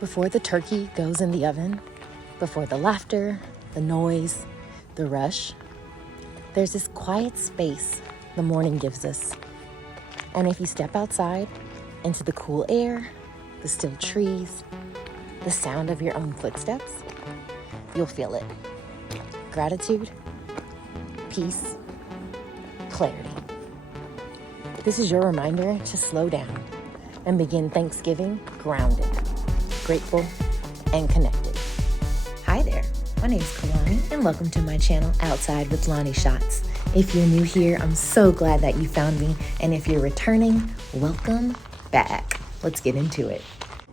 Before the turkey goes in the oven, before the laughter, the noise, the rush, there's this quiet space the morning gives us. And if you step outside into the cool air, the still trees, the sound of your own footsteps, you'll feel it. Gratitude, peace, clarity. This is your reminder to slow down and begin Thanksgiving grounded, grateful, and connected. Hi there, my name is Kalani, and welcome to my channel, Outside with Lonnie Shots. If you're new here, I'm so glad that you found me, and if you're returning, welcome back. Let's get into it.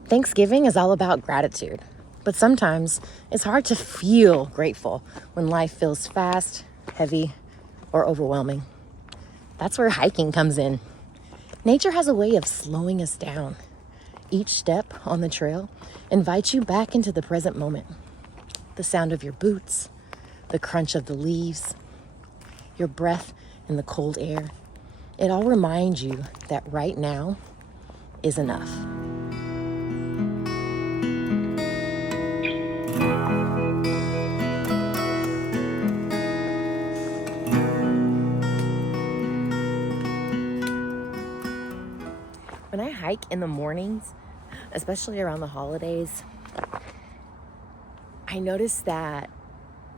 Thanksgiving is all about gratitude, but sometimes it's hard to feel grateful when life feels fast, heavy, or overwhelming. That's where hiking comes in. Nature has a way of slowing us down. Each step on the trail invites you back into the present moment. The sound of your boots, the crunch of the leaves, your breath in the cold air. It all reminds you that right now is enough. When I hike in the mornings, especially around the holidays, I notice that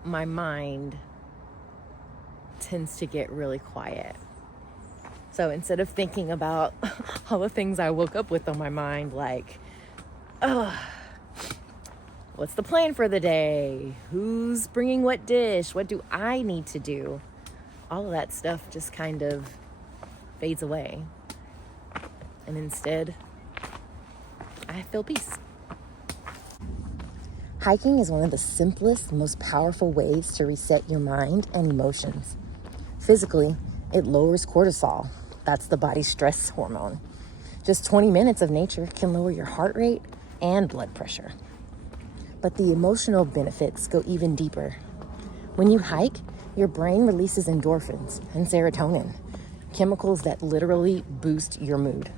my mind tends to get really quiet. So instead of thinking about all the things I woke up with on my mind, like, what's the plan for the day? Who's bringing what dish? What do I need to do? All of that stuff just kind of fades away. And instead, I feel peace. Hiking is one of the simplest, most powerful ways to reset your mind and emotions. Physically, it lowers cortisol. That's the body's stress hormone. Just 20 minutes of nature can lower your heart rate and blood pressure. But the emotional benefits go even deeper. When you hike, your brain releases endorphins and serotonin, chemicals that literally boost your mood.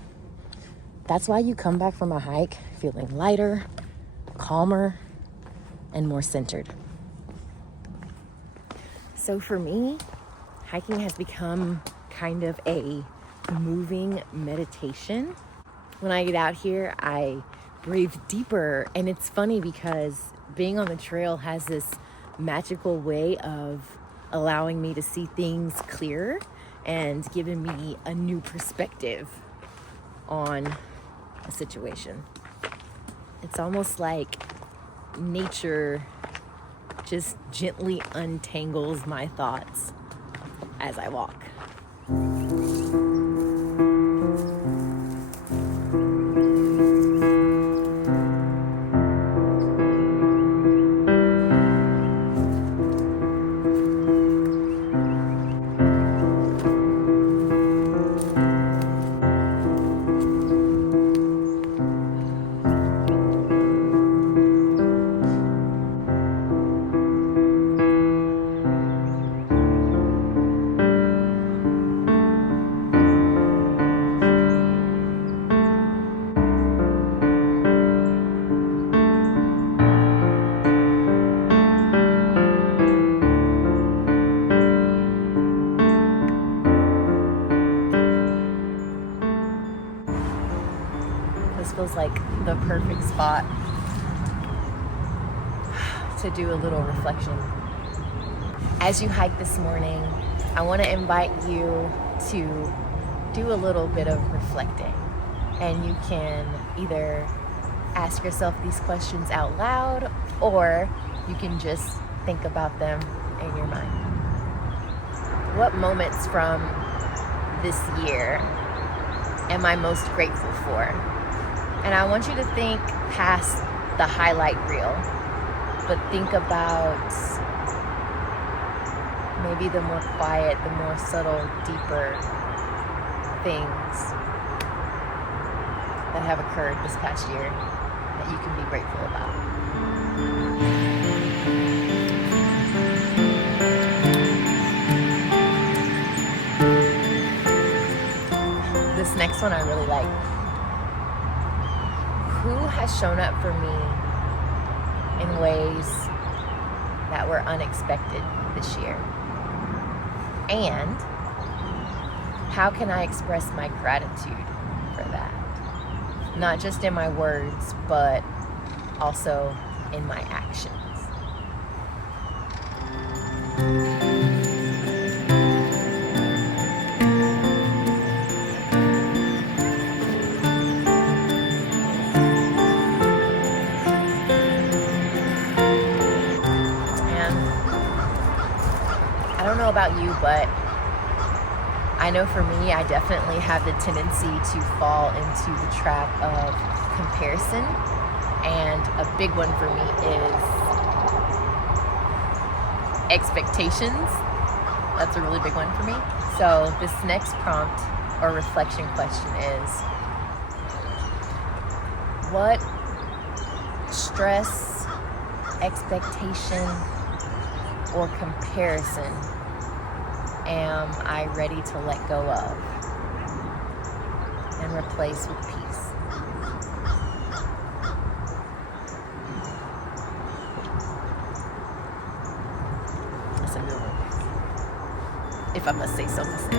That's why you come back from a hike feeling lighter, calmer, and more centered. So for me, hiking has become kind of a moving meditation. When I get out here, I breathe deeper, and it's funny because being on the trail has this magical way of allowing me to see things clearer and giving me a new perspective on a situation. It's almost like nature just gently untangles my thoughts as I walk. This feels like the perfect spot to do a little reflection. As you hike this morning, I want to invite you to do a little bit of reflecting. And you can either ask yourself these questions out loud, or you can just think about them in your mind. What moments from this year am I most grateful for? And I want you to think past the highlight reel, but think about maybe the more quiet, the more subtle, deeper things that have occurred this past year that you can be grateful about. This next one I really like. who has shown up for me in ways that were unexpected this year? And how can I express my gratitude for that? Not just in my words, but also in my actions. I don't know about you, but I know for me, I definitely have the tendency to fall into the trap of comparison. And a big one for me is expectations. That's a really big one for me. So this next prompt or reflection question is, what stress, expectation, or comparison am I ready to let go of and replace with peace? That's a good one, if I must say so myself.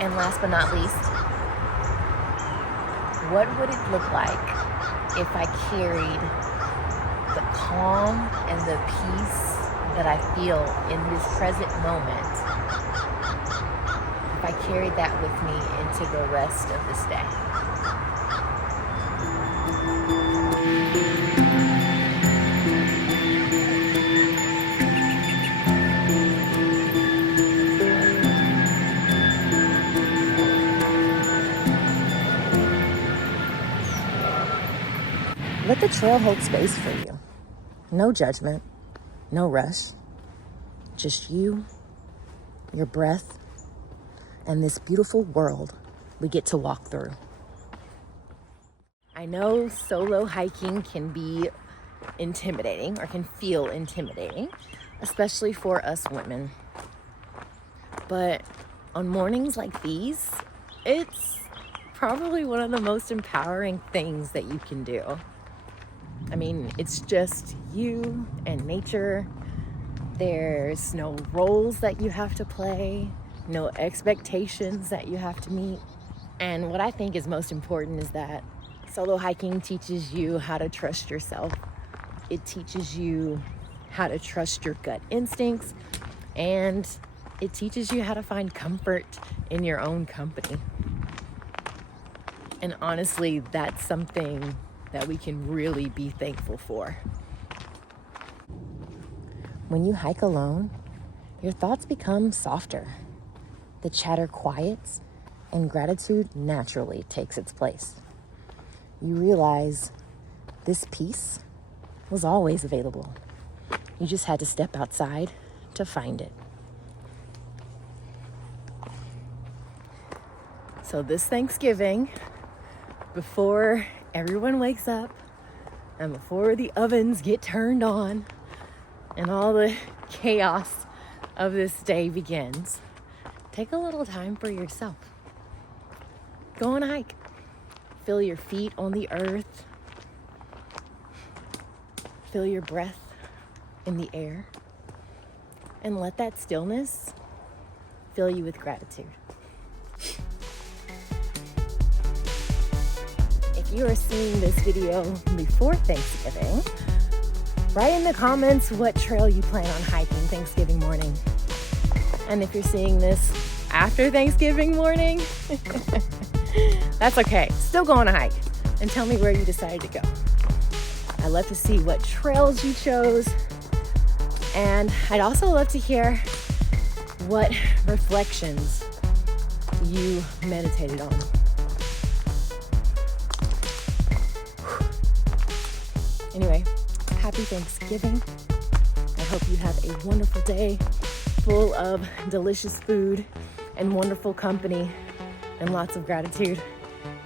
And last but not least, what would it look like if I carried the calm and the peace that I feel in this present moment, if I carried that with me into the rest of this day? Let the trail hold space for you. No judgment, no rush. Just you, your breath, and this beautiful world we get to walk through. I know solo hiking can be intimidating or can feel intimidating, especially for us women. But on mornings like these, it's probably one of the most empowering things that you can do. I mean, it's just you and nature. There's no roles that you have to play, no expectations that you have to meet. And what I think is most important is that solo hiking teaches you how to trust yourself. It teaches you how to trust your gut instincts, and it teaches you how to find comfort in your own company. And honestly, that's something that we can really be thankful for. When you hike alone, your thoughts become softer. The chatter quiets, and gratitude naturally takes its place. You realize this peace was always available. You just had to step outside to find it. So this Thanksgiving, before everyone wakes up and before the ovens get turned on and all the chaos of this day begins, take a little time for yourself. Go on a hike. Feel your feet on the earth. Feel your breath in the air. And let that stillness fill you with gratitude. If you are seeing this video before Thanksgiving, write in the comments what trail you plan on hiking Thanksgiving morning. And if you're seeing this after Thanksgiving morning, that's okay. Still go on a hike and tell me where you decided to go. I'd love to see what trails you chose. And I'd also love to hear what reflections you meditated on. Anyway, happy Thanksgiving. I hope you have a wonderful day full of delicious food and wonderful company and lots of gratitude.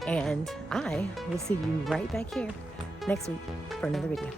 And I will see you right back here next week for another video.